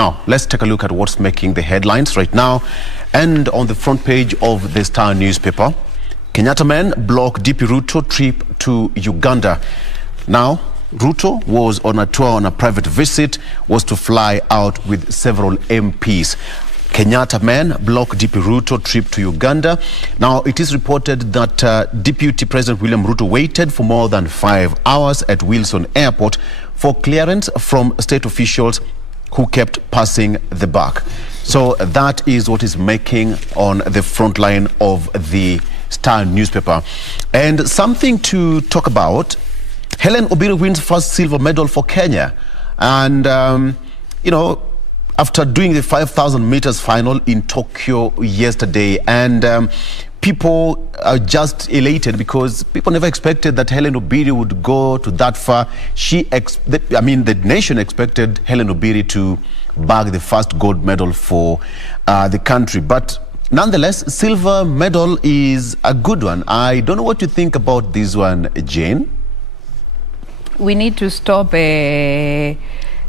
Now, let's take a look at what's making the headlines right now. And on the front page of the Star newspaper, Kenyatta men block DP Ruto trip to Uganda. Now, Ruto was on a tour on a private visit, was to fly out with several MPs. Kenyatta men block DP Ruto trip to Uganda. Now, it is reported that Deputy President William Ruto waited for more than 5 hours at Wilson Airport for clearance from state officials who kept passing the buck. So that is what is making on the front line of the Star newspaper. And something to talk about, Hellen Obiri wins first silver medal for Kenya. And, you know, after doing the 5,000 meters final in Tokyo yesterday, and people are just elated because people never expected that Hellen Obiri would go to that far. The nation expected Hellen Obiri to bag the first gold medal for the country. But nonetheless, silver medal is a good one. I don't know what you think about this one, Jane. We need to stop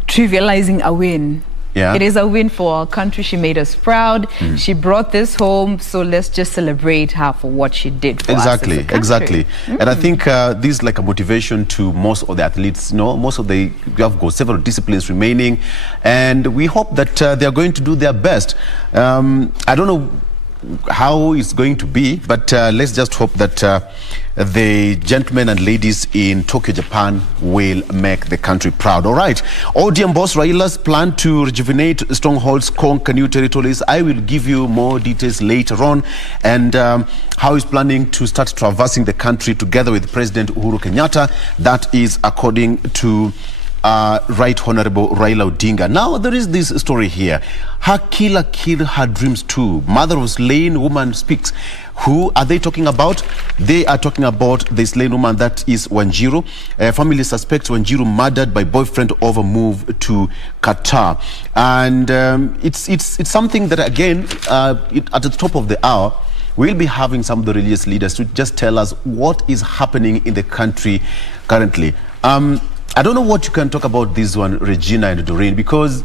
trivializing a win. Yeah. It is a win for our country. She made us proud. She brought this home, so let's just celebrate her for what she did for us as a country. Exactly. And I think this is like a motivation to most of the athletes. You know, we have got several disciplines remaining, and we hope that they are going to do their best. I don't know how it's going to be, but let's just hope that the gentlemen and ladies in Tokyo, Japan will make the country proud. All right. ODM boss Raila's plan to rejuvenate strongholds, conquer new territories. I will give you more details later on, and how he's planning to start traversing the country together with President Uhuru Kenyatta. That is according to Right Honorable Raila Odinga. Now, there is this story here. Her killer killed her dreams too. Mother of slain woman speaks. Who are they talking about? They are talking about the slain woman, that is Wanjiru. Family suspects Wanjiru murdered by boyfriend over move to Qatar. And it's something that, again, at the top of the hour, we'll be having some of the religious leaders to just tell us what is happening in the country currently. I don't know what you can talk about this one, Regina and Doreen, because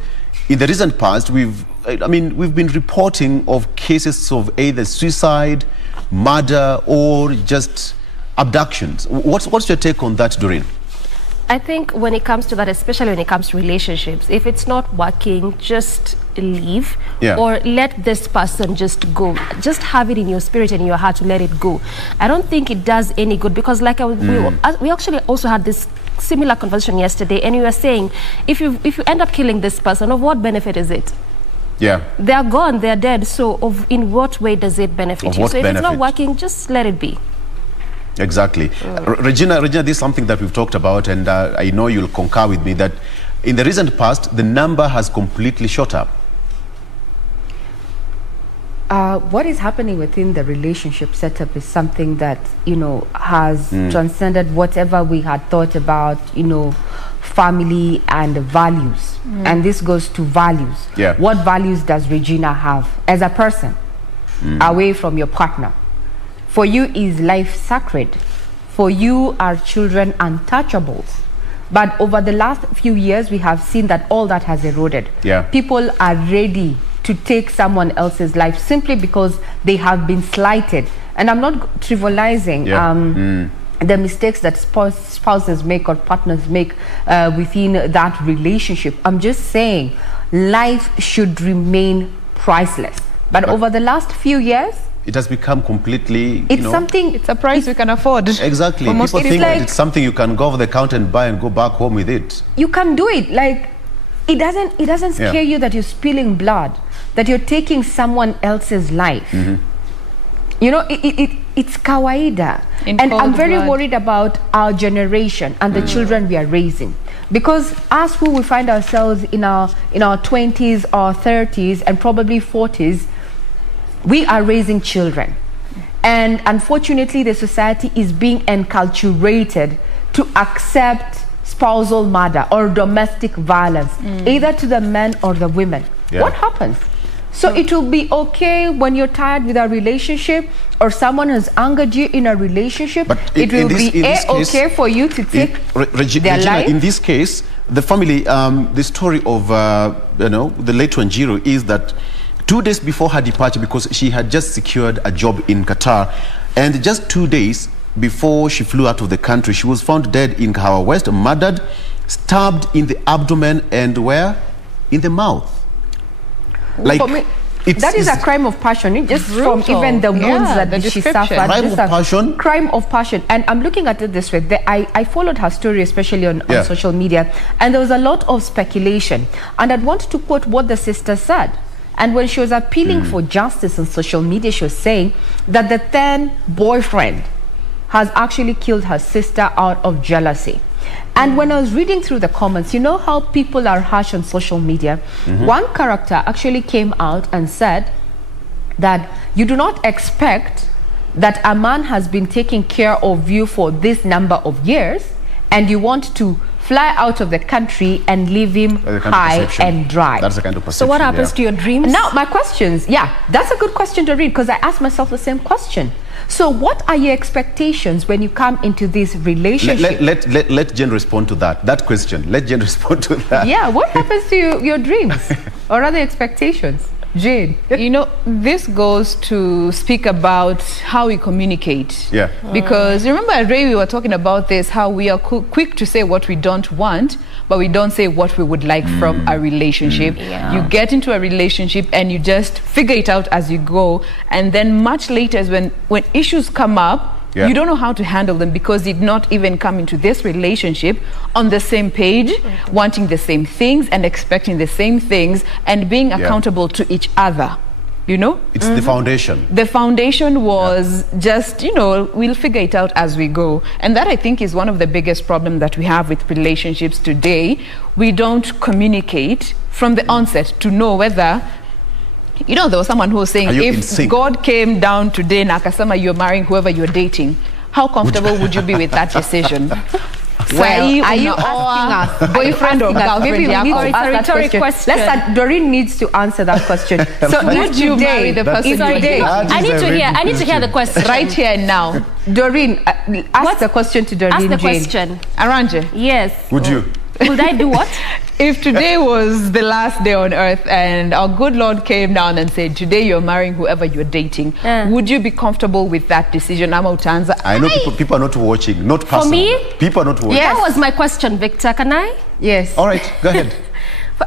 in the recent past, we've been reporting of cases of either suicide, murder, or just abductions. What's your take on that, Doreen? I think when it comes to that, especially when it comes to relationships, if it's not working, just leave, or let this person just go. Just have it in your spirit and in your heart to let it go. I don't think it does any good, because like we actually also had this similar conversation yesterday, and you were saying, if you end up killing this person, of what benefit is it? Yeah, they are gone, they are dead. So in what way does it benefit you? So if it's not working, just let it be. Exactly. Regina, this is something that we've talked about, and I know you'll concur with me that in the recent past, the number has completely shot up. What is happening within the relationship setup is something that, has transcended whatever we had thought about, family and values. And this goes to values. Yeah. What values does Regina have as a person away from your partner? For you is life sacred. For you are children untouchables. But over the last few years, we have seen that all that has eroded. Yeah. People are ready to take someone else's life simply because they have been slighted. And I'm not trivializing the mistakes that spouses make or partners make within that relationship. I'm just saying life should remain priceless. But over the last few years, it has become completely, it's a price we can afford. Exactly. People think that it's something you can go over the counter and buy and go back home with it. You can do it. Like, it doesn't scare you that you're spilling blood, that you're taking someone else's life. It's kawaida. And I'm very worried about our generation and the children we are raising. Because us who we find ourselves in our 20s or 30s and probably 40s, we are raising children. And unfortunately, the society is being enculturated to accept spousal murder or domestic violence, either to the men or the women. Yeah. What happens? So it will be okay when you're tired with a relationship or someone has angered you in a relationship. But it will be okay for you to take their life. In this case, the family, the story of, the late Wanjiru is that 2 days before her departure, because she had just secured a job in Qatar, and just 2 days before she flew out of the country, she was found dead in Kahawa West, murdered, stabbed in the abdomen, and where? In the mouth. Like, for me, that is a crime of passion, just brutal. From even the wounds that she suffered. Crime of passion? Crime of passion. And I'm looking at it this way. I followed her story, especially on social media, and there was a lot of speculation. And I'd want to quote what the sister said. And when she was appealing for justice on social media, she was saying that the then boyfriend has actually killed her sister out of jealousy. And when I was reading through the comments, you know how people are harsh on social media? One character actually came out and said that you do not expect that a man has been taking care of you for this number of years and you want to fly out of the country and leave him high and dry. That's the kind of perception. So what happens to your dreams? Now, my questions, that's a good question to read, because I asked myself the same question. So what are your expectations when you come into this relationship? Let Jain respond to that question. Let Jain respond to that. Yeah, what happens to your dreams or other expectations? Jain. This goes to speak about how we communicate. Yeah. Because remember, Ray, we were talking about this, how we are quick to say what we don't want, but we don't say what we would like from a relationship. You get into a relationship and you just figure it out as you go. And then much later, when issues come up, you don't know how to handle them, because you did not even come into this relationship on the same page, wanting the same things and expecting the same things and being accountable to each other. It's the foundation. The foundation was just, we'll figure it out as we go. And that, I think, is one of the biggest problems that we have with relationships today. We don't communicate from the onset to know whether, there was someone who was saying, if God came down today and akasema you're marrying whoever you're dating, how comfortable would you be with that decision? Well, are you asking us, boyfriend or girlfriend? Maybe we need to ask that question. Doreen needs to answer that question. So would you marry the person you're dating? I need to hear the question. Right here and now. Doreen, ask the question to Doreen. Ask the question. Arange. Yes. Would you? Would I do what? If today was the last day on earth and our good Lord came down and said, today you're marrying whoever you're dating, would you be comfortable with that decision? I know people are not watching, not personal. For me? People are not watching. That was my question, Victor. Can I? Yes. All right, go ahead.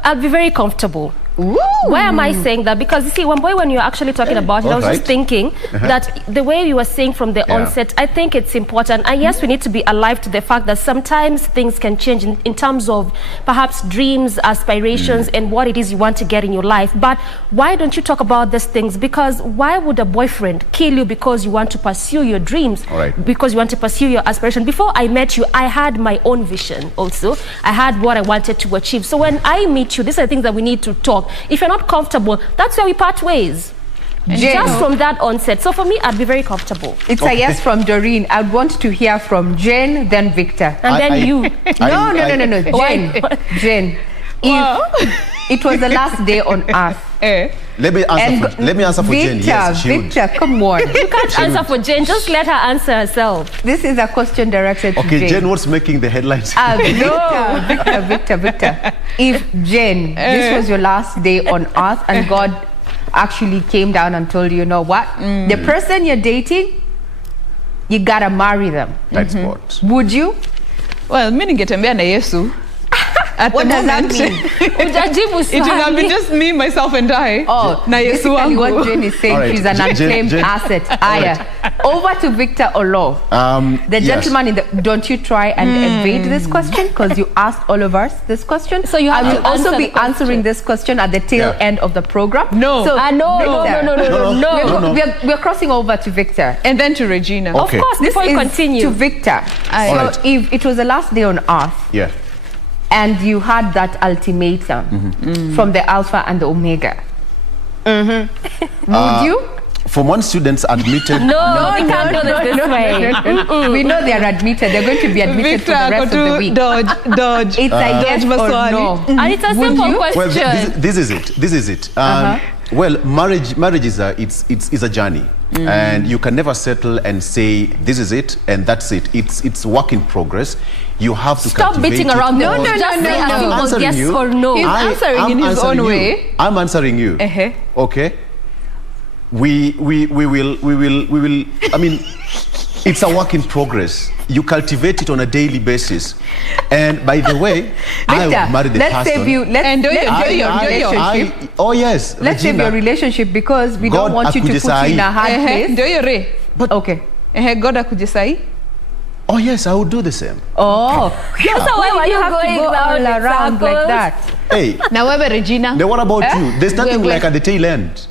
I'll be very comfortable. Ooh. Why am I saying that? Because you see, Wambui, when you're actually talking about it, I was just thinking that the way you were saying from the onset, I think it's important. And yes, we need to be alive to the fact that sometimes things can change in terms of perhaps dreams, aspirations, and what it is you want to get in your life. But why don't you talk about these things? Because why would a boyfriend kill you because you want to pursue your dreams? Because you want to pursue your aspiration? Before I met you, I had my own vision also. I had what I wanted to achieve. So when I meet you, these are the things that we need to talk. If you're not comfortable, that's where we part ways. Just from that onset. So for me, I'd be very comfortable. It's a yes from Doreen. I'd want to hear from Jain, then Victor. And then you. No. Jain. If it was the last day on earth. Let me answer for Jain. Yes, Victor, come on. You can't answer for Jain. Just let her answer herself. This is a question directed to Jain. Okay, Jain, what's making the headlines? Victor. If Jain, this was your last day on earth and God actually came down and told you, know what? The person you're dating, you gotta marry them. That's what. Would you? Well, mimi ningetembea na Yesu. What does that mean? It will have been just me, myself, and I. Basically what Jain is saying, she's an unclaimed asset. Over to Victor Oloo. The gentleman in the... Don't you try and evade this question, because you asked all of us this question. So you have I will also be answering this question at the tail end of the program. No. So No. We're crossing over to Victor. And then to Regina. Okay. Of course, before you continue. To Victor. So if it was the last day on earth, and you had that ultimatum from the Alpha and the Omega, would you? For one students admitted... No, we can't do this way. We know they are admitted. They're going to be admitted for the rest of the week. Dodge. It's a yes or no. And it's a simple question. Well, this is it. Well, marriage is a journey. And you can never settle and say, this is it, and that's it. It's work in progress. You have to stop cultivate beating it. around. No. Yes or no. He's answering in his own way. I'm answering you. Okay. We will. I mean, it's a work in progress. You cultivate it on a daily basis. And by the way, I will marry the person. Save you. Let's save your relationship. Oh yes. Let's save your relationship because we don't want you to put you in a hard place. But okay. God akujisai. Oh yes, I would do the same. Oh, yeah. So why are you have to go all around like that? Hey. Now we're Regina. Now what about you? There's nothing like at the tail end.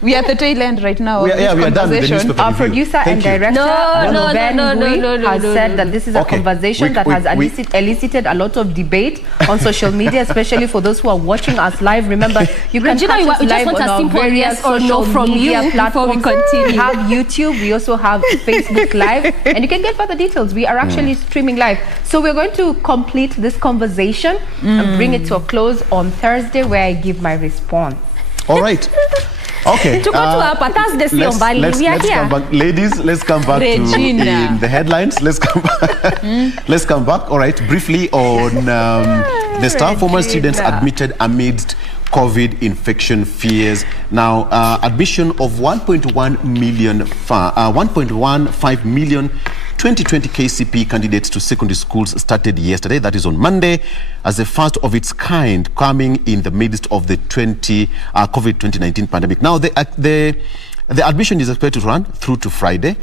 We are at the tail end right now. We are done with the newspaper Our review. producer and director, has said that this is a conversation that has elicited a lot of debate on social media, especially for those who are watching us live. Remember, you can catch us live on our various social media platforms. We have YouTube. We also have Facebook Live, and you can get further details. We are actually streaming live. So we're going to complete this conversation and bring it to a close on Thursday, where I give my response. All right. Okay. Let's come back. Ladies, let's come back Regina. to in the headlines. Let's come back. Let's come back. All right. Briefly on the staff former students admitted amidst COVID infection fears. Now, admission of 1.15 million 2020 KCP candidates to secondary schools started yesterday. That is on Monday, as the first of its kind, coming in the midst of the COVID-19 pandemic. Now, the admission is expected to run through to Friday,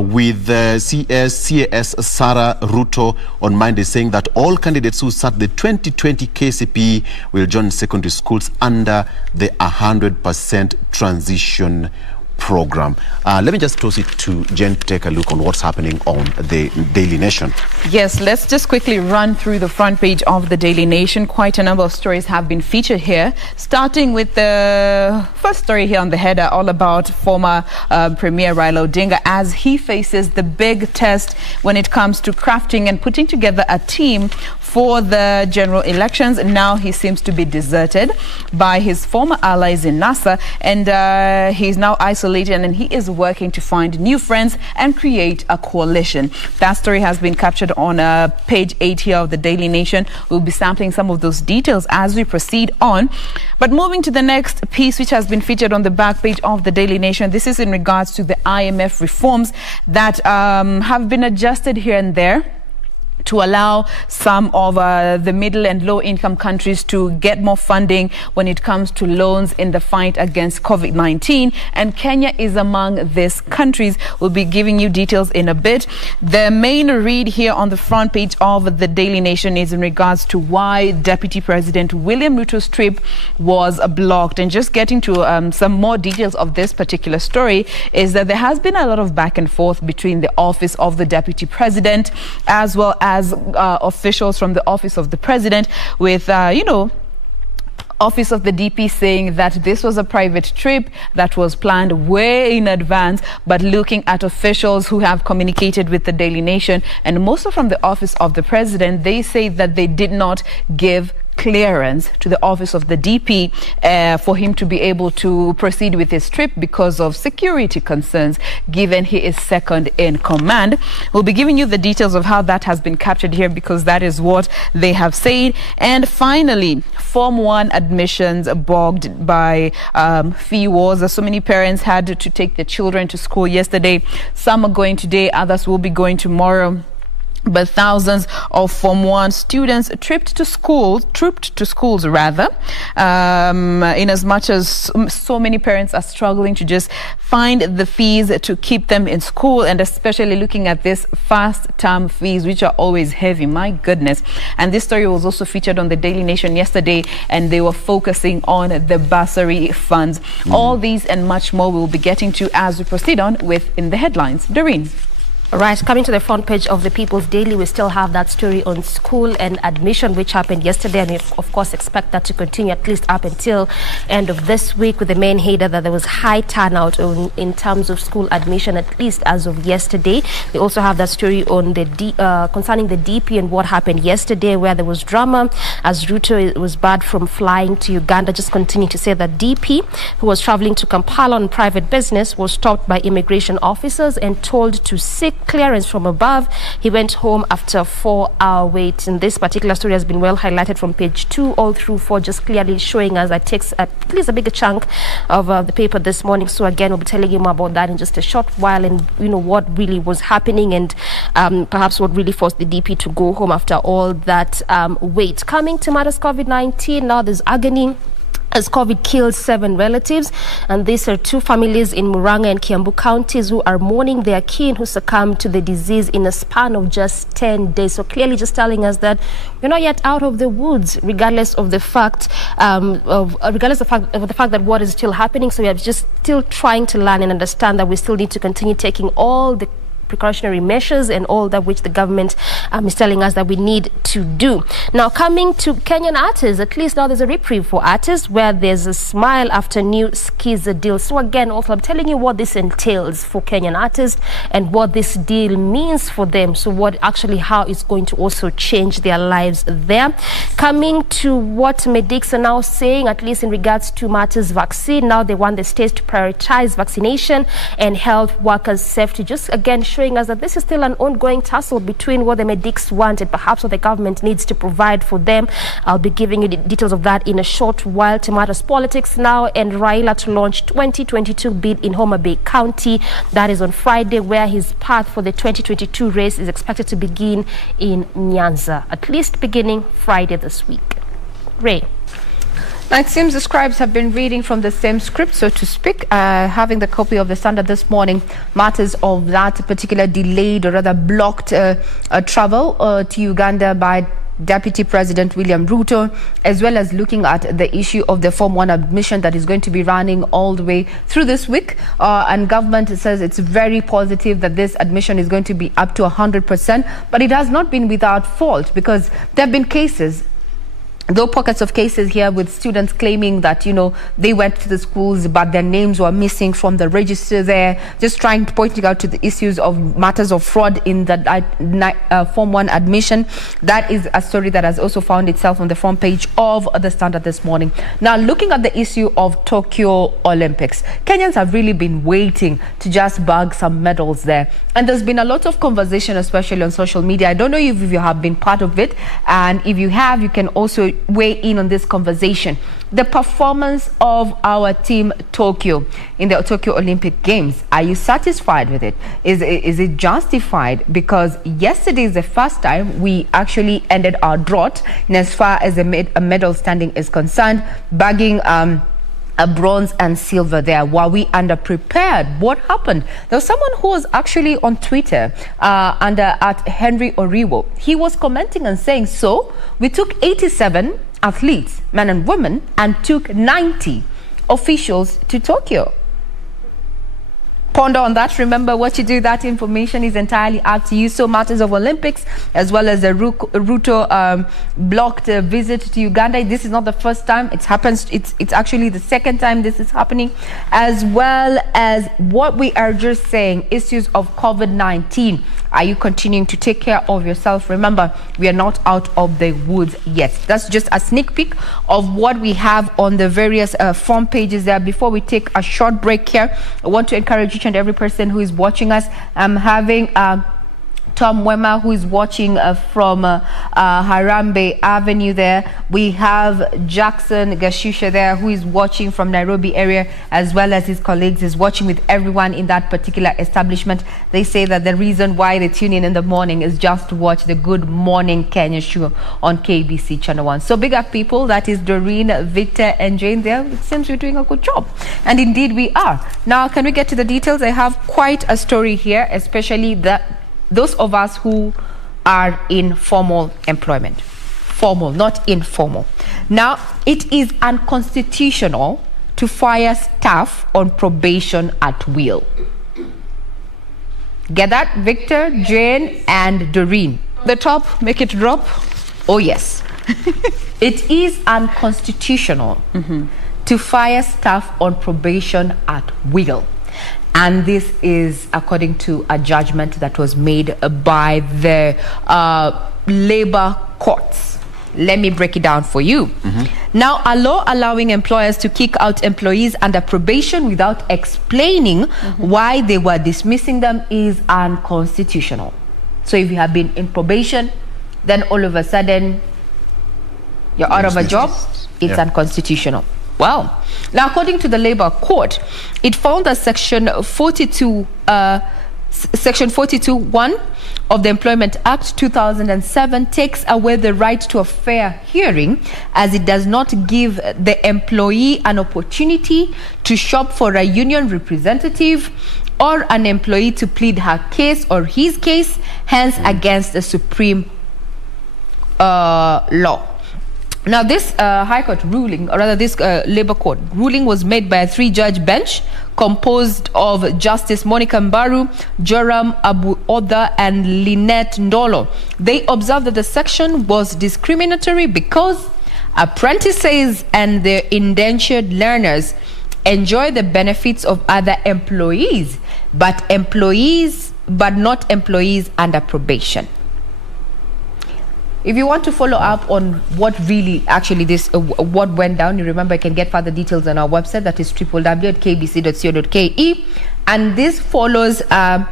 with CAS Sarah Ruto on Monday saying that all candidates who start the 2020 KCP will join secondary schools under the 100% transition program. Let me just toss it to Jen to take a look on what's happening on the Daily Nation. Yes, let's just quickly run through the front page of the Daily Nation. Quite a number of stories have been featured here, starting with the first story here on the header, all about former Premier Raila Odinga as he faces the big test when it comes to crafting and putting together a team for the general elections. Now he seems to be deserted by his former allies in NASA, and he's now isolated, and he is working to find new friends and create a coalition. That story has been captured on page 8 here of the Daily Nation. We'll be sampling some of those details as we proceed on. But moving to the next piece, which has been featured on the back page of the Daily Nation, this is in regards to the IMF reforms that have been adjusted here and there to allow some of the middle and low income countries to get more funding when it comes to loans in the fight against COVID-19. And Kenya is among these countries. We'll be giving you details in a bit. The main read here on the front page of the Daily Nation is in regards to why Deputy President William Ruto's trip was blocked. And just getting to some more details of this particular story is that there has been a lot of back and forth between the office of the Deputy President as well as officials from the office of the president, with office of the DP saying that this was a private trip that was planned way in advance, but looking at officials who have communicated with the Daily Nation, and mostly from the office of the president, they say that they did not give clearance to the office of the DP for him to be able to proceed with his trip because of security concerns, given he is second in command. We'll be giving you the details of how that has been captured here, because that is what they have said. And finally, Form 1 admissions bogged by fee wars. So many parents had to take their children to school yesterday. Some are going today, others will be going tomorrow. But thousands of Form 1 students trooped to schools in as much as so many parents are struggling to just find the fees to keep them in school, and especially looking at this fast term fees, which are always heavy. My goodness. And this story was also featured on the Daily Nation yesterday, and they were focusing on the bursary funds. All these and much more we'll be getting to as we proceed on with In the Headlines. Doreen. All right, coming to the front page of the People's Daily, we still have that story on school and admission, which happened yesterday, and we of course expect that to continue at least up until end of this week, with the main header that there was high turnout in terms of school admission, at least as of yesterday. We also have that story on the concerning the DP and what happened yesterday, where there was drama as Ruto was barred from flying to Uganda. Just continue to say that DP, who was traveling to Kampala on private business, was stopped by immigration officers and told to seek clearance from above. He went home after a 4-hour wait. And this particular story has been well highlighted from page 2 all through 4, just clearly showing us that takes at least a bigger chunk of the paper this morning. So again, we'll be telling you more about that in just a short while, and what really was happening, and perhaps what really forced the DP to go home after all that wait. Coming to matters COVID-19, now there's agony as COVID killed 7 relatives, and these are 2 families in Murang'a and Kiambu counties who are mourning their kin who succumbed to the disease in a span of just 10 days. So clearly just telling us that we're not yet out of the woods, regardless of the fact of the fact that what is still happening. So we are just still trying to learn and understand that we still need to continue taking all the precautionary measures and all that which the government is telling us that we need to do. Now, coming to Kenyan artists, at least now there's a reprieve for artists where there's a smile after new Skiza deal. So again, also I'm telling you what this entails for Kenyan artists and what this deal means for them. So how it's going to also change their lives there. Coming to what medics are now saying, at least in regards to matters vaccine, now they want the states to prioritize vaccination and health workers' safety. Just again showing us that this is still an ongoing tussle between what the medics want and perhaps what the government needs to provide for them. I'll be giving you the details of that in a short while. To matters politics now, and Raila to launch 2022 bid in Homa Bay County. That is on Friday, where his path for the 2022 race is expected to begin in Nyanza, at least beginning Friday this week. Ray. Now, it seems the scribes have been reading from the same script, so to speak. Having the copy of the Standard this morning, matters of that particular delayed or rather blocked travel to Uganda by Deputy President William Ruto, as well as looking at the issue of the Form 1 admission that is going to be running all the way through this week. And government says it's very positive that this admission is going to be up to 100%, but it has not been without fault, because there have been cases, though pockets of cases here, with students claiming that, they went to the schools but their names were missing from the register there, just pointing out to the issues of matters of fraud in the Form 1 admission. That is a story that has also found itself on the front page of the Standard this morning. Now, looking at the issue of Tokyo Olympics, Kenyans have really been waiting to just bag some medals there. And there's been a lot of conversation, especially on social media. I don't know if you have been part of it, and if you have, you can also weigh in on this conversation. The performance of our team Tokyo in the Tokyo Olympic Games, are you satisfied with it? Is it justified? Because yesterday is the first time we actually ended our drought in as far as a medal standing is concerned, bagging a bronze and silver there. Were we underprepared? What happened? There was someone who was actually on Twitter at Henry Oriwo. He was commenting and saying, so we took 87 athletes, men and women, and took 90 officials to Tokyo. Ponder on that. Remember what you do. That information is entirely up to you. So matters of Olympics, as well as the Ruto blocked visit to Uganda. This is not the first time it happens. It's actually the second time this is happening, as well as what we are just saying, issues of COVID-19. Are you continuing to take care of yourself? Remember, we are not out of the woods yet. That's just a sneak peek of what we have on the various front pages there. Before we take a short break here, I want to encourage each and every person who is watching us. I'm having Tom Wema, who is watching from Harambe Avenue there. We have Jackson Gashusha there, who is watching from Nairobi area, as well as his colleagues, is watching with everyone in that particular establishment. They say that the reason why they tune in the morning is just to watch the Good Morning Kenya show on KBC Channel 1. So big up people. That is Doreen, Victor and Jane there. It seems we're doing a good job. And indeed we are. Now, can we get to the details? I have quite a story here, especially those of us who are in formal employment. Formal, not informal. Now, it is unconstitutional to fire staff on probation at will. Get that, Victor, Jane, and Doreen? The top, make it drop. Oh, yes. It is unconstitutional to fire staff on probation at will. And this is according to a judgment that was made by the labor courts. Let me break it down for you. Now, a law allowing employers to kick out employees under probation without explaining why they were dismissing them is unconstitutional. So if you have been in probation, then all of a sudden you're out of a job, it's unconstitutional. Well, now according to the Labour Court, it found that Section 42(1) of the Employment Act 2007 takes away the right to a fair hearing, as it does not give the employee an opportunity to shop for a union representative or an employee to plead her case or his case, hence against the Supreme law. Now, this High Court ruling, or rather this Labour Court ruling, was made by a 3-judge bench composed of Justice Monica Mbaru, Joram Abu-Oda, and Lynette Ndolo. They observed that the section was discriminatory because apprentices and their indentured learners enjoy the benefits of other employees, but not employees under probation. If you want to follow up on what really actually what went down, you remember you can get further details on our website, that is www.kbc.co.ke. And this follows a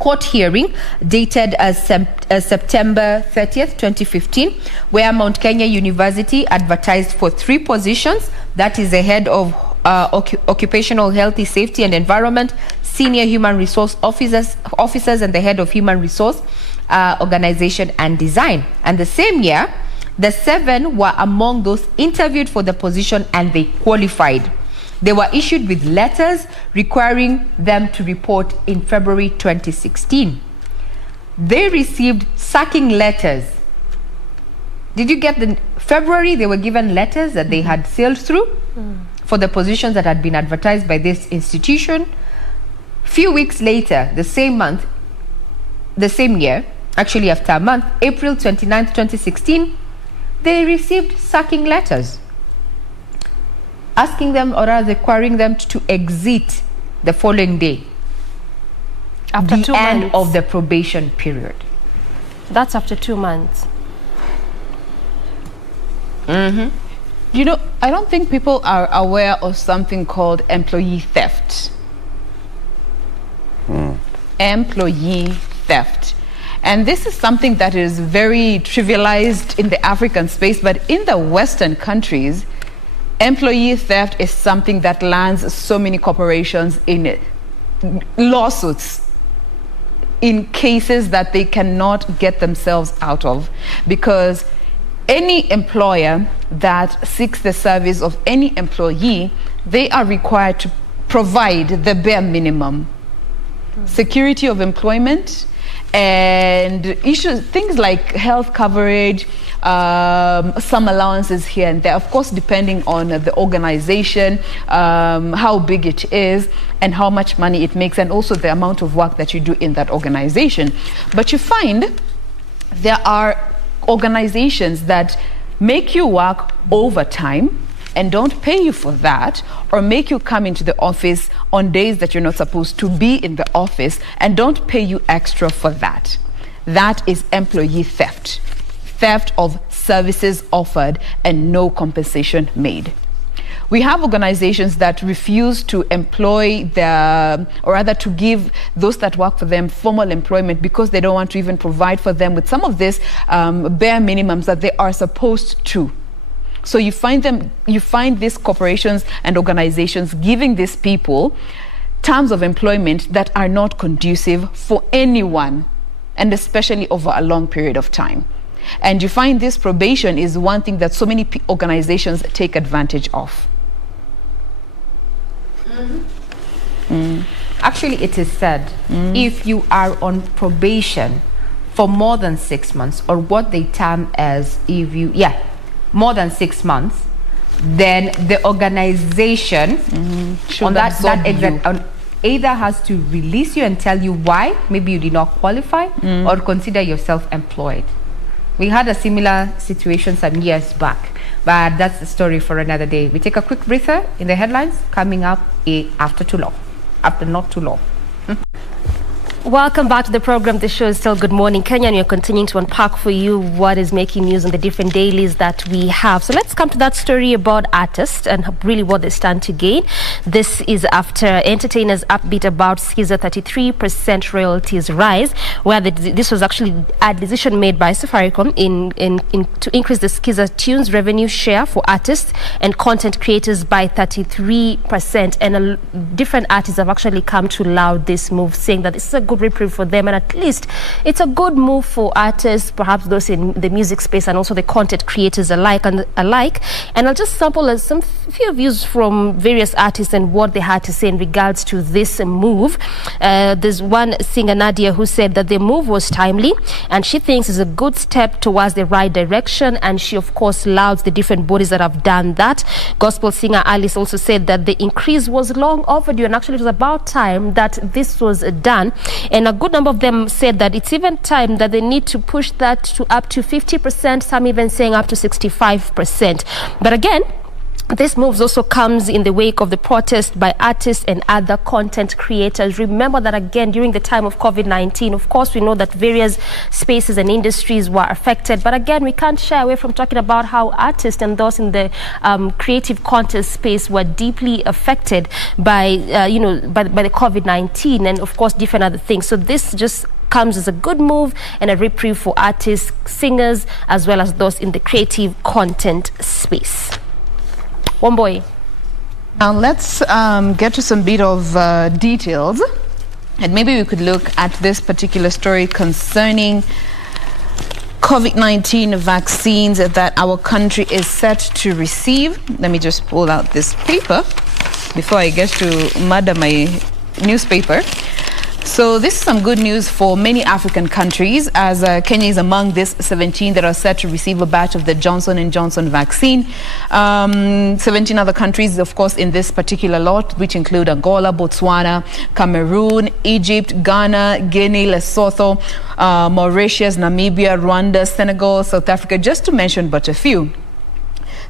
court hearing dated as September 30th, 2015, where Mount Kenya University advertised for 3 positions. That is the head of occupational health, safety and environment, senior human resource officers, and the head of human resource organization and design. And the same year, the 7 were among those interviewed for the position, and they qualified. They were issued with letters requiring them to report in February 2016. They received sacking letters. Did you get the February? They were given letters that they had sailed through for the positions that had been advertised by this institution. Few weeks later, the same month, the same year, actually after a month, April 29th, 2016, they received sacking letters asking them, or rather requiring them, to exit the following day, after the 2 end months of the probation period. That's after 2 months. You know, I don't think people are aware of something called employee theft. Employee theft. And this is something that is very trivialized in the African space, but in the Western countries, employee theft is something that lands so many corporations in lawsuits, in cases that they cannot get themselves out of, because any employer that seeks the service of any employee, they are required to provide the bare minimum. Security of employment and issues, things like health coverage, some allowances here and there, of course depending on the organization, how big it is and how much money it makes, and also the amount of work that you do in that organization. But you find there are organizations that make you work overtime and don't pay you for that, or make you come into the office on days that you're not supposed to be in the office and don't pay you extra for that. That is employee theft. Theft of services offered and no compensation made. We have organizations that refuse to employ or rather to give those that work for them formal employment because they don't want to even provide for them with some of this bare minimums that they are supposed to. So you find these corporations and organizations giving these people terms of employment that are not conducive for anyone, and especially over a long period of time. And you find this probation is one thing that so many organizations take advantage of. Actually, it is said if you are on probation for more than 6 months, or what they term as more than 6 months, then the organization on that either has to release you and tell you why maybe you did not qualify, or consider yourself employed. We had a similar situation some years back, but that's the story for another day. We take a quick breather in the headlines, coming up after not too long. Welcome back to the program. The show is still Good Morning Kenya, and we're continuing to unpack for you what is making news on the different dailies that we have. So let's come to that story about artists and really what they stand to gain. This is after entertainers upbeat about Skiza 33% royalties rise, where this was actually a decision made by Safaricom to increase the Skiza tunes revenue share for artists and content creators by 33%. And different artists have actually come to laud this move, saying that this is a good reprieve for them, and at least it's a good move for artists, perhaps those in the music space and also the content creators alike. And I'll just sample some few views from various artists and what they had to say in regards to this move. There's one singer, Nadia, who said that the move was timely and she thinks it's a good step towards the right direction, and she of course lauds the different bodies that have done that. Gospel singer Alice also said that the increase was long overdue, and actually it was about time that this was done. And a good number of them said that it's even time that they need to push that to up to 50%, some even saying up to 65%. But again, this move also comes in the wake of the protest by artists and other content creators. Remember that again, during the time of COVID-19, of course, we know that various spaces and industries were affected. But again, we can't shy away from talking about how artists and those in the creative content space were deeply affected by, by the COVID-19 and, of course, different other things. So this just comes as a good move and a reprieve for artists, singers, as well as those in the creative content space. Wambui. Now let's get to some bit of details, and maybe we could look at this particular story concerning COVID-19 vaccines that our country is set to receive. Let me just pull out this paper before I get to murder my newspaper. So this is some good news for many African countries, as Kenya is among these 17 that are set to receive a batch of the Johnson & Johnson vaccine. 17 other countries, of course, in this particular lot, which include Angola, Botswana, Cameroon, Egypt, Ghana, Guinea, Lesotho, Mauritius, Namibia, Rwanda, Senegal, South Africa, just to mention but a few.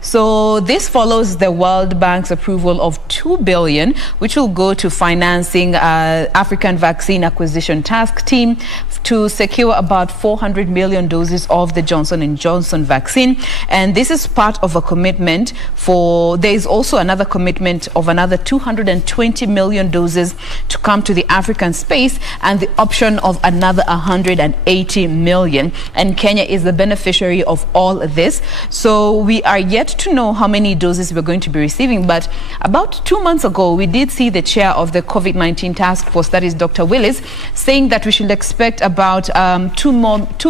So this follows the World Bank's approval of $2 billion, which will go to financing African Vaccine Acquisition Task Team to secure about 400 million doses of the Johnson & Johnson vaccine. And this is part of a commitment there is also another commitment of another 220 million doses to come to the African space, and the option of another 180 million. And Kenya is the beneficiary of all of this. So we are yet to know how many doses we're going to be receiving, but about 2 months ago we did see the chair of the COVID-19 task force, that is Dr. Willis, saying that we should expect about 2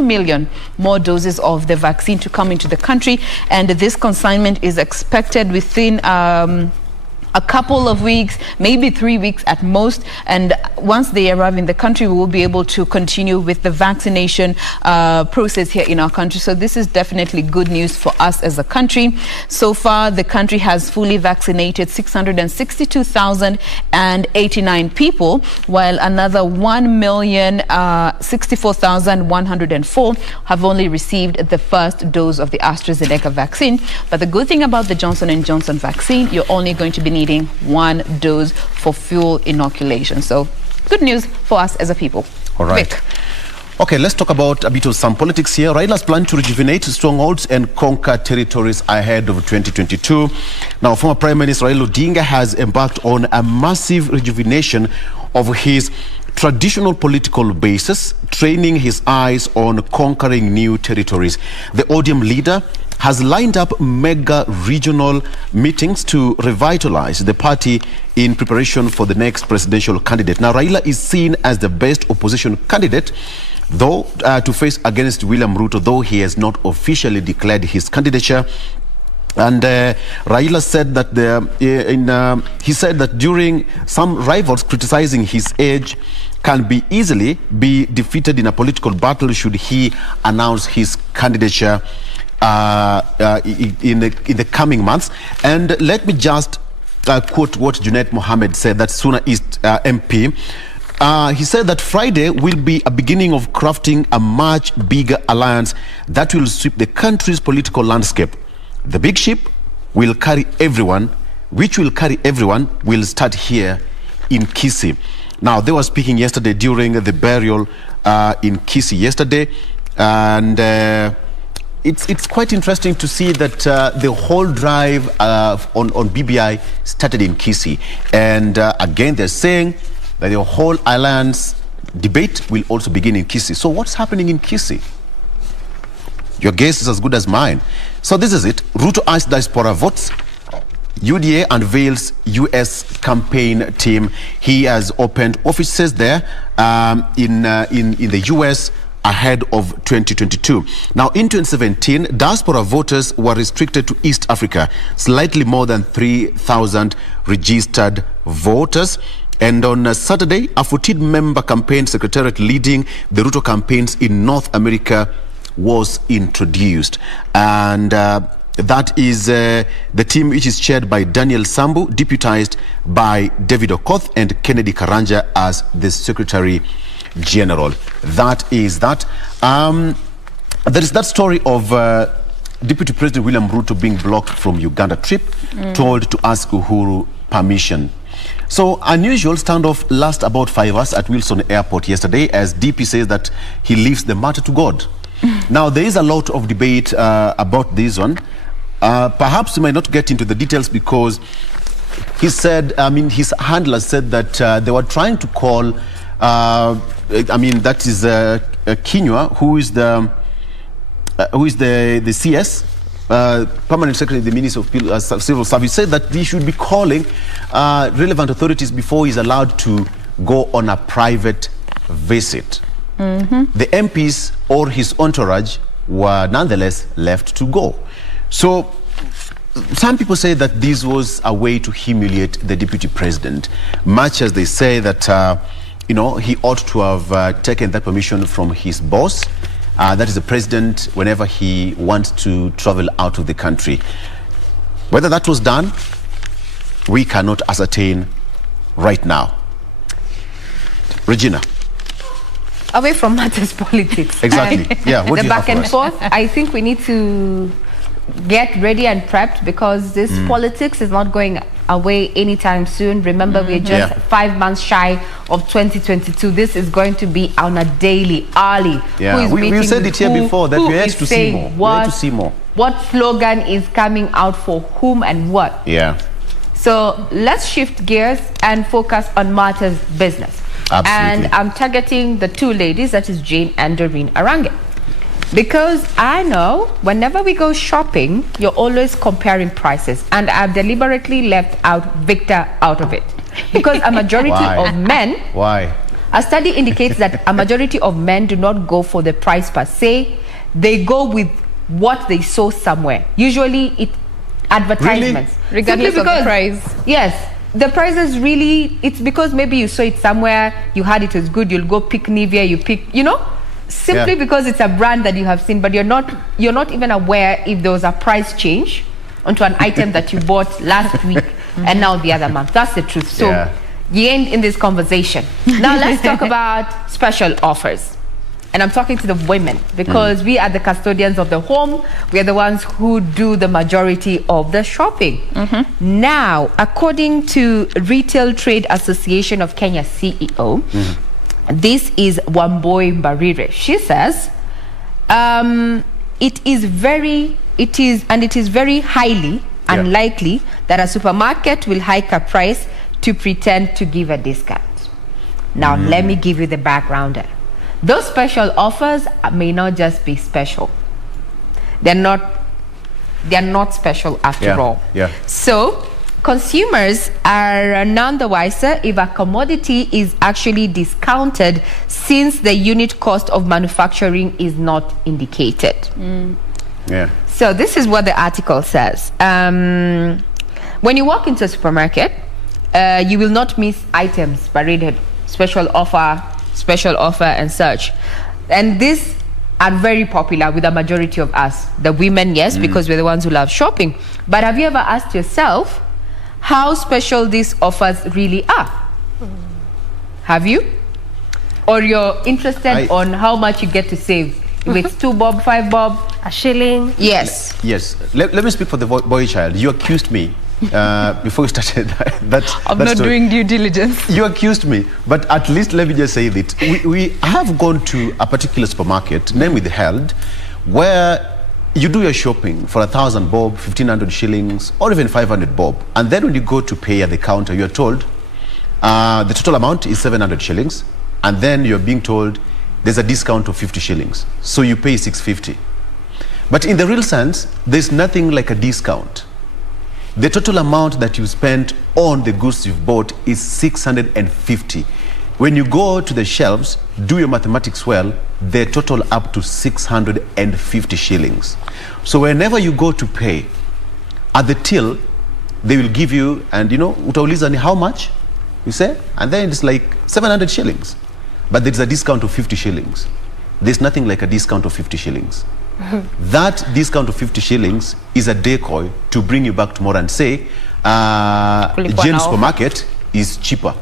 million more doses of the vaccine to come into the country, and this consignment is expected within a couple of weeks, maybe 3 weeks at most. And once they arrive in the country, we will be able to continue with the vaccination process here in our country. So this is definitely good news for us as a country. So far, the country has fully vaccinated 662,089 people, while another 1,064,104 have only received the first dose of the AstraZeneca vaccine. But the good thing about the Johnson & Johnson vaccine, you're only going to be needing one dose for full inoculation. So good news for us as a people. All right. Vic. Okay, let's talk about a bit of some politics here. Raila's plan to rejuvenate strongholds and conquer territories ahead of 2022. Now, former Prime Minister Raila Odinga has embarked on a massive rejuvenation of his traditional political bases, training his eyes on conquering new territories. The ODM leader has lined up mega regional meetings to revitalize the party in preparation for the next presidential candidate. Now, Raila is seen as the best opposition candidate, though, to face against William Ruto, though he has not officially declared his candidature. And Raila said that he said that during some rivals criticizing his age can easily be defeated in a political battle should he announce his candidature in the coming months. And let me just quote what Junaid Mohammed said, that Suna East MP. He said that Friday will be a beginning of crafting a much bigger alliance that will sweep the country's political landscape. The big ship will carry everyone, will start here in Kisii. Now, they were speaking yesterday during the burial in Kisii yesterday, and it's quite interesting to see that the whole drive on BBI started in Kisii. And again, they're saying that the whole alliance debate will also begin in Kisii. So what's happening in Kisii? Your guess is as good as mine. So this is it. Ruto asked diaspora votes. UDA unveils US campaign team. He has opened offices there in the US ahead of 2022. Now, in 2017, diaspora voters were restricted to East Africa, slightly more than 3,000 registered voters. And on Saturday, a 14-member campaign secretariat leading the Ruto campaigns in North America was introduced. And that is the team, which is chaired by Daniel Sambu, deputized by David Okoth and Kennedy Karanja as the Secretary General. That is that. There is that story of Deputy President William Ruto being blocked from Uganda trip, told to ask Uhuru permission. So unusual standoff last about 5 hours at Wilson Airport yesterday, as DP says that he leaves the matter to God. Now, there is a lot of debate about this one. Perhaps we might not get into the details because he said, his handler said that they were trying to call, that is Kinyua, who is the CS, Permanent Secretary of the Ministry of Civil Service, said that he should be calling relevant authorities before he's allowed to go on a private visit. The MPs or his entourage were nonetheless left to go. So some people say that this was a way to humiliate the deputy president, much as they say that he ought to have taken that permission from his boss, that is the president, whenever he wants to travel out of the country. Whether that was done, we cannot ascertain right now. Regina. Away from matters politics. Exactly. Yeah. What the do you back have and for us? forth. I think we need to get ready and prepped because this politics is not going away anytime soon. Remember, we're just 5 months shy of 2022. This is going to be on a daily, hourly. Yeah. We said it here before that we had to see more. We had to see more. What slogan is coming out for whom and what? Yeah. So let's shift gears and focus on matters business. Absolutely. And I'm targeting the two ladies, that is Jain and Doreen Arange. Because I know whenever we go shopping, you're always comparing prices. And I've deliberately left out Victor out of it. Because a majority of men... Why? A study indicates that a majority of men do not go for the price per se. They go with what they saw somewhere. Usually it advertisements. Really? Regardless of the price? Yes. The price is really, it's because maybe you saw it somewhere, you heard it was good, you'll go pick Nivea, you pick, simply because it's a brand that you have seen, but you're not even aware if there was a price change onto an item that you bought last week and now the other month. That's the truth. So you end in this conversation. Now let's talk about special offers. And I'm talking to the women because we are the custodians of the home. We are the ones who do the majority of the shopping. Now, according to Retail Trade Association of Kenya CEO, this is Wambui Mbarire. She says, it is very highly unlikely that a supermarket will hike a price to pretend to give a discount. Now, let me give you the backgrounder. Those special offers may not just be special. They're not special after all. So consumers are none the wiser if a commodity is actually discounted since the unit cost of manufacturing is not indicated. So this is what the article says. When you walk into a supermarket, you will not miss items paraded, special offer, and such. And these are very popular with the majority of us, the women, yes, because we're the ones who love shopping. But have you ever asked yourself how special these offers really are? Have you? Or you're interested on how much you get to save? If it's 2 bob, 5 bob, a shilling. Yes. Let me speak for the boy child. You accused me before we started I'm not doing due diligence. You accused me, but at least let me just say that we have gone to a particular supermarket, name withheld, where you do your shopping for 1,000 bob, 1,500 shillings, or even 500 bob. And then when you go to pay at the counter, you're told the total amount is 700 shillings. And then you're being told there's a discount of 50 shillings. So you pay 650. But in the real sense, there's nothing like a discount. The total amount that you spent on the goods you've bought is 650. When you go to the shelves, do your mathematics well, they total up to 650 shillings. So whenever you go to pay, at the till, they will give you, and utauliza ni how much? You say, and then it's like 700 shillings. But there's a discount of 50 shillings. There's nothing like a discount of 50 shillings. That discount of 50 shillings is a decoy to bring you back tomorrow and say, Jain supermarket is cheaper.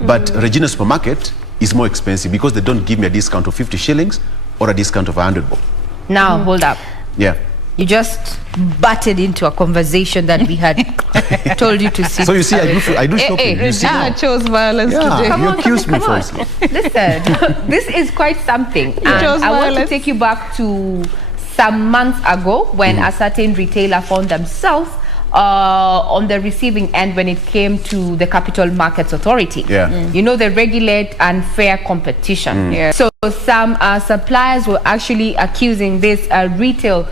But Regina supermarket is more expensive because they don't give me a discount of 50 shillings or a discount of 100 bob. Now, hold up. Yeah. You just butted into a conversation that we had told you to see. So you see, I do shopping. Regina chose violence today. You accused me falsely. Listen, this is quite something. And I want to take you back to some months ago when a certain retailer found themselves on the receiving end when it came to the Capital Markets Authority. They regulate unfair competition. So some suppliers were actually accusing this retail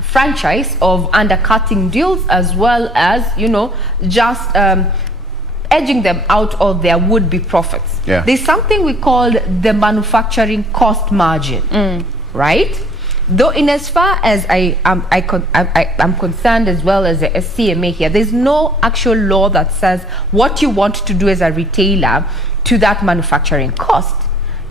franchise of undercutting deals, as well as just edging them out of their would-be profits. There's something we call the manufacturing cost margin, right? Though in as far as I'm concerned, as well as the SCMA here, there's no actual law that says what you want to do as a retailer to that manufacturing cost.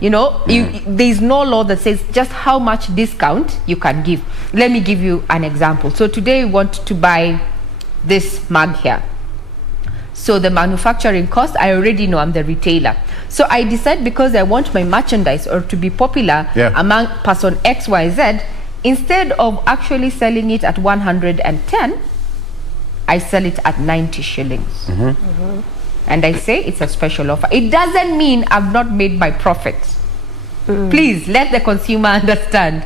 There's no law that says just how much discount you can give. Let me give you an example. So today we want to buy this mug here. So the manufacturing cost, I already know, I'm the retailer. So I decide, because I want my merchandise or to be popular among person XYZ, instead of actually selling it at 110, I sell it at 90 shillings. And I say it's a special offer. It doesn't mean I've not made my profit. Please let the consumer understand.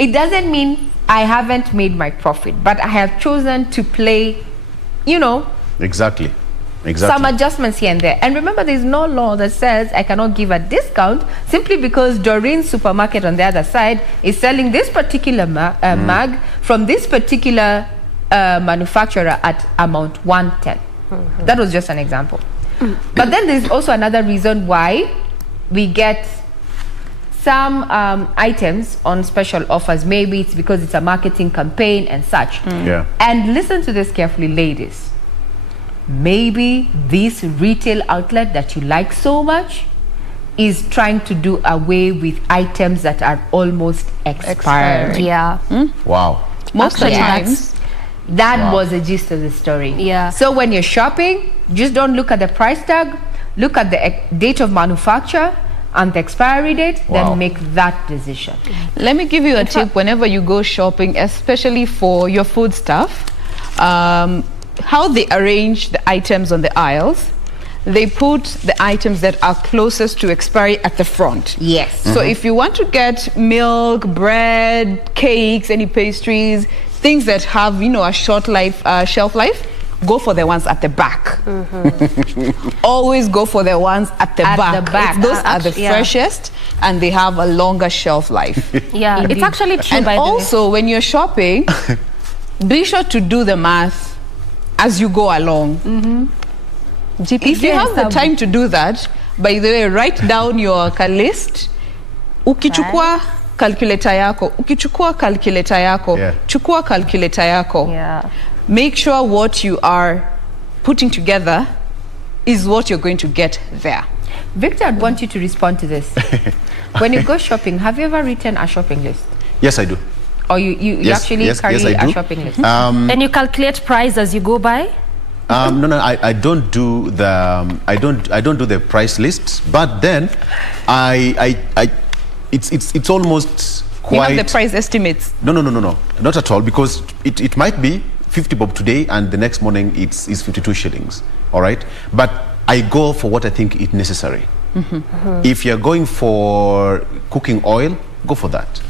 It doesn't mean I haven't made my profit, but I have chosen to play, Exactly. some adjustments here and there. And remember, there's no law that says I cannot give a discount simply because Doreen supermarket on the other side is selling this particular mug from this particular manufacturer at amount 110. That was just an example. But then there's also another reason why we get some items on special offers. Maybe it's because it's a marketing campaign and such. And listen to this carefully, ladies. Maybe this retail outlet that you like so much is trying to do away with items that are almost expired. Wow. Most of the times. That was the gist of the story. So when you're shopping, just don't look at the price tag, look at the date of manufacture and the expiry date, then make that decision. Let me give you a tip whenever you go shopping, especially for your food stuff. How they arrange the items on the aisles, they put the items that are closest to expiry at the front. So if you want to get milk, bread, cakes, any pastries, things that have a short shelf life, go for the ones at the back. Always go for the ones at the back. Those are the freshest, and they have a longer shelf life. It's actually true. And also, when you're shopping, be sure to do the math as you go along. If you have the time to do that, by the way, write down your list. Ukichukua calculator yako, chukua calculator yako. Make sure what you are putting together is what you're going to get there. Victor, I'd want you to respond to this. When you go shopping, have you ever written a shopping list? Yes, I do. Or you actually carry a shopping list? And you calculate price as you go by? No, I don't do the I don't do the price lists, but then it's almost quite. You have the price estimates? No, not at all, because it might be 50 bob today and the next morning it's 52 shillings. All right. But I go for what I think is necessary. If you're going for cooking oil, go for that.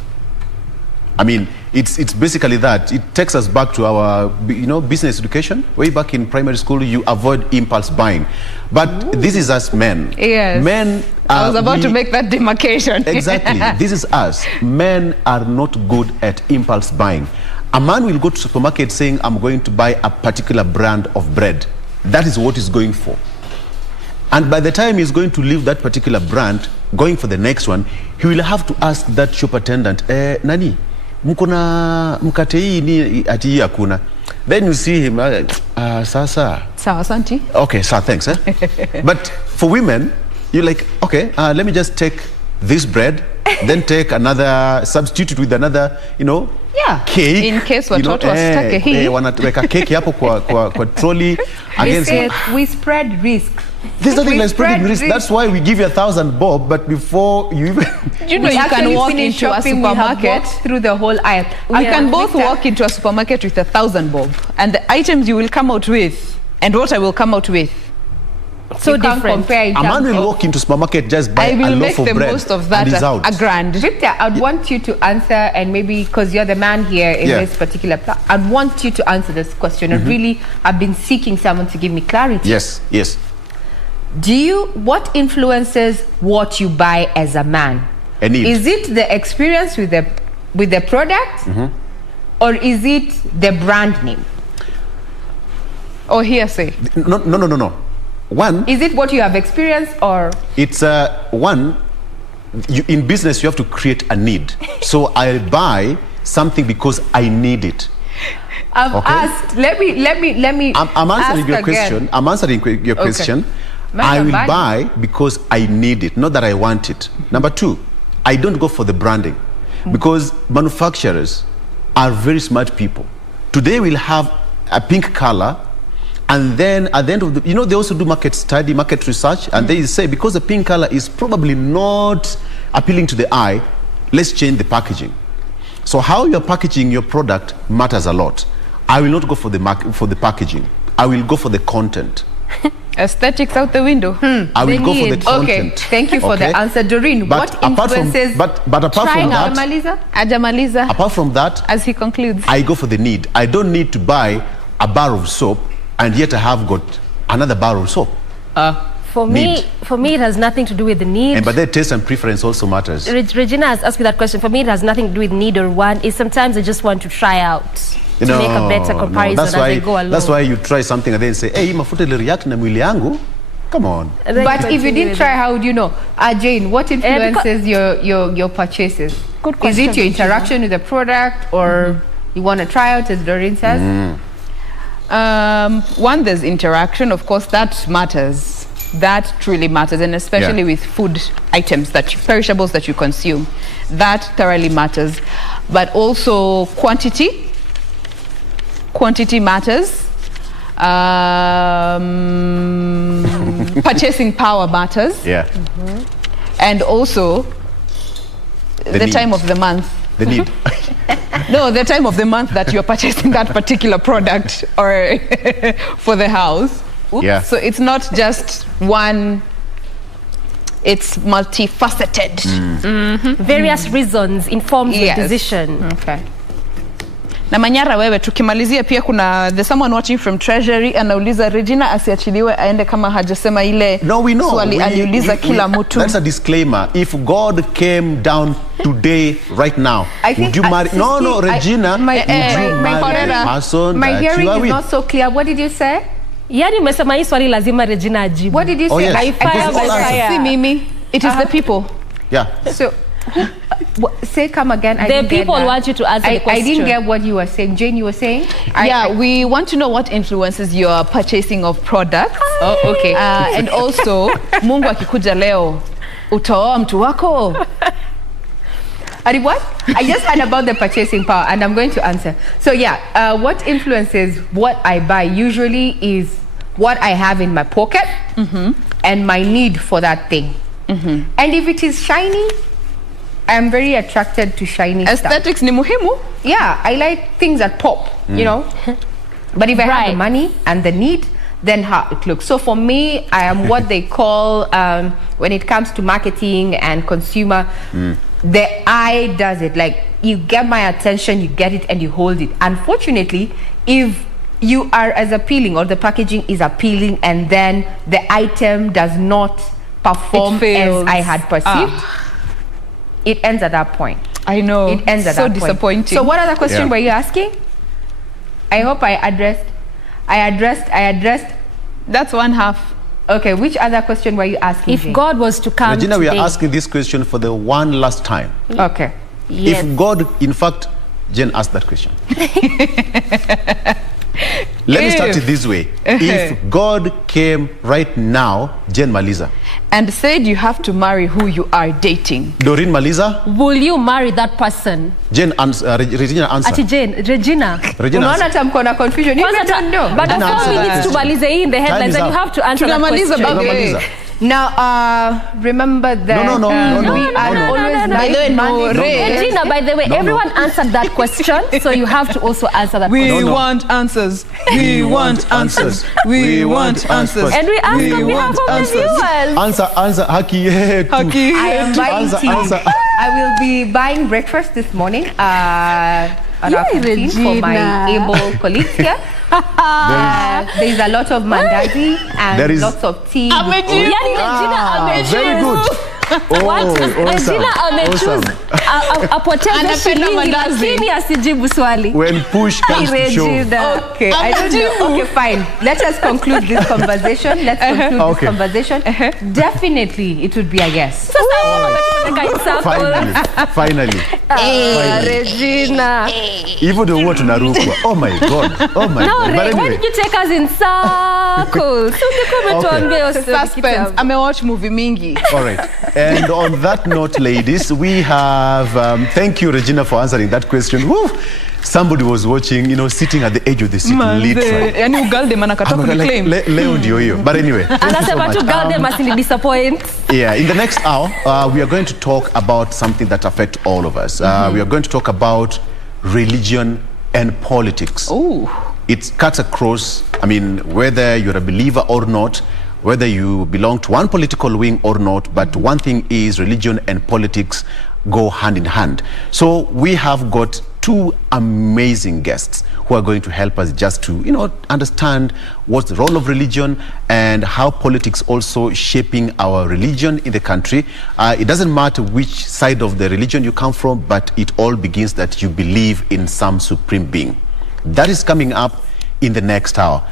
I mean, it's basically that. It takes us back to our, business education. Way back in primary school, you avoid impulse buying. But this is us men. Yes. Men. I was about to make that demarcation. Exactly. This is us. Men are not good at impulse buying. A man will go to supermarket saying, I'm going to buy a particular brand of bread. That is what he's going for. And by the time he's going to leave that particular brand, going for the next one, he will have to ask that shop attendant, nani, mkona mkate hii ni ati hii hakuna. Then you see him, sasa. Sawa, santi. Okay, sir, thanks. But for women, you're like, okay, let me just take this bread, then take another, substitute it with another, cake. In case watoto wasitake hii. Wanaweka cake hapo kwa trolley. Again, we spread risk. This is not like spreading risk. That's why we give you 1,000 bob, but before you even... you can walk into a supermarket. Through the whole aisle. You can both walk into a supermarket with 1,000 bob. And the items you will come out with, and what I will come out with, so different. A man will walk into supermarket, just buy a loaf of bread. I will make the most of that a grand. Victor, I'd want you to answer, and maybe because you're the man here in this particular I'd want you to answer this question. And really, I've been seeking someone to give me clarity. Yes, yes. What influences what you buy as a man? A need. Is it the experience with the product, or is it the brand name? Or hearsay? No. One, is it what you have experienced, or it's one, in business you have to create a need. So I'll buy something because I need it. I've asked, let me I'm answering your question. I'm answering your question. I will buy because I need it, not that I want it. Number two, I don't go for the branding because manufacturers are very smart people. Today we'll have a pink color, and then at the end of the, they also do market study, market research, and they say because the pink color is probably not appealing to the eye, let's change the packaging. So how you're packaging your product matters a lot. I will not go for the packaging. I will go for the content. Aesthetics out the window. I will go for the content. Okay, thank you for the answer, Doreen. What influences? But apart from that, Ajamaliza. Apart from that, as he concludes, I go for the need. I don't need to buy a bar of soap, and yet I have got another bar of soap. For me, it has nothing to do with the need. But their taste and preference also matters. Regina has asked me that question. For me, it has nothing to do with need or want. It's sometimes I just want to try out to make a better comparison as I go along. That's why you try something and then say, hey, mafuta ili react na mwili yangu. Come on. But if you didn't try, how would you know? Jane, what influences your purchases? Good question. Is it your interaction with the product, or you want to try out, as Doreen says? One, there's interaction. Of course, that matters. That truly matters, and especially with food items, perishables that you consume, that thoroughly matters. But also quantity matters. Purchasing power matters. And also the time of the month. The need. No, the time of the month that you're purchasing that particular product or for the house. So it's not just one, it's multifaceted. Various reasons inform the decision. Okay. Na Manyara, wewe tukimalizia pia kuna someone watching from Treasury anauliza Regina asiachiliwe aende kama hajasema ile swali aliuliza kila mtu. That's a disclaimer. If God came down today, right now, would you marry? No, Regina, would you marry a person? My hearing is not so clear. What did you say? Yani umesema hii swali lazima Regina ajibu. What did you say? Yes. Si mimi. It is the people. So, say come again. The people want you to answer the question. I didn't get what you were saying. Jane, you were saying? We want to know what influences your purchasing of products. Okay. And also, Mungu akikuja leo, utaoa mtu wako? What? I just heard about the purchasing power, and I'm going to answer. So what influences what I buy usually is what I have in my pocket and my need for that thing. And if it is shiny, I'm very attracted to shiny Aesthetics stuff. Ni muhimu? Yeah, I like things that pop, you know. But if I have the money and the need, then how it looks. So for me, I am what they call, when it comes to marketing and consumer, the eye does it. Like, you get my attention, you get it, and you hold it. Unfortunately, if you are as appealing, or the packaging is appealing, and then the item does not perform as I had perceived, it ends at that point. I know. It ends at that point. So disappointing. So what other question were you asking? I hope I addressed. That's one half. Okay, which other question were you asking? If God was to come Regina, today, we are asking this question for the one last time. Okay. Yes. If God, in fact, Jane asked that question. Let me start it this way. If God came right now, Jane Maliza, and said you have to marry who you are dating, Doreen Maliza, will you marry that person? Jane Regina answer. Ati Jane, Regina. Unaona hata mko na confusion. You don't know. But the 4 minutes to maliza hii in the headlines, and you have to answer that question. Now, remember that No. we are always Regina, by the way, everyone answered that question, so you have to also answer that question. We want answers. We want answers. We want answers. And we ask on behalf of the viewers. Answer. Haki. I will be buying breakfast this morning at our canteen for my able colleagues here. There's a lot of mandazi and lots of tea. Very good. Regina amechoose apoteze shilingi lakini asijibu swali. When push comes to shove. Okay, I don't know. Okay, fine. Let us conclude this conversation. Definitely, it would be a yes. Finally. Regina. Even the word tunarukwa. Oh my God. No, Ray, why did you take us in circles? Suspense. Amewatch movie mingi. All right. And on that note, ladies, we have, ladies, thank you, Regina, for answering that question. Woo! Somebody was watching, sitting at the edge of the seat, literally. But anyway. Yeah, in the next hour, we are going to talk about something that affects all of us. We are going to talk about religion and politics. Oh. It cuts across, whether you're a believer or not, whether you belong to one political wing or not, but one thing is religion and politics go hand in hand. So we have got 2 amazing guests who are going to help us just to, understand what's the role of religion and how politics also shaping our religion in the country. It doesn't matter which side of the religion you come from, but it all begins that you believe in some supreme being. That is coming up in the next hour.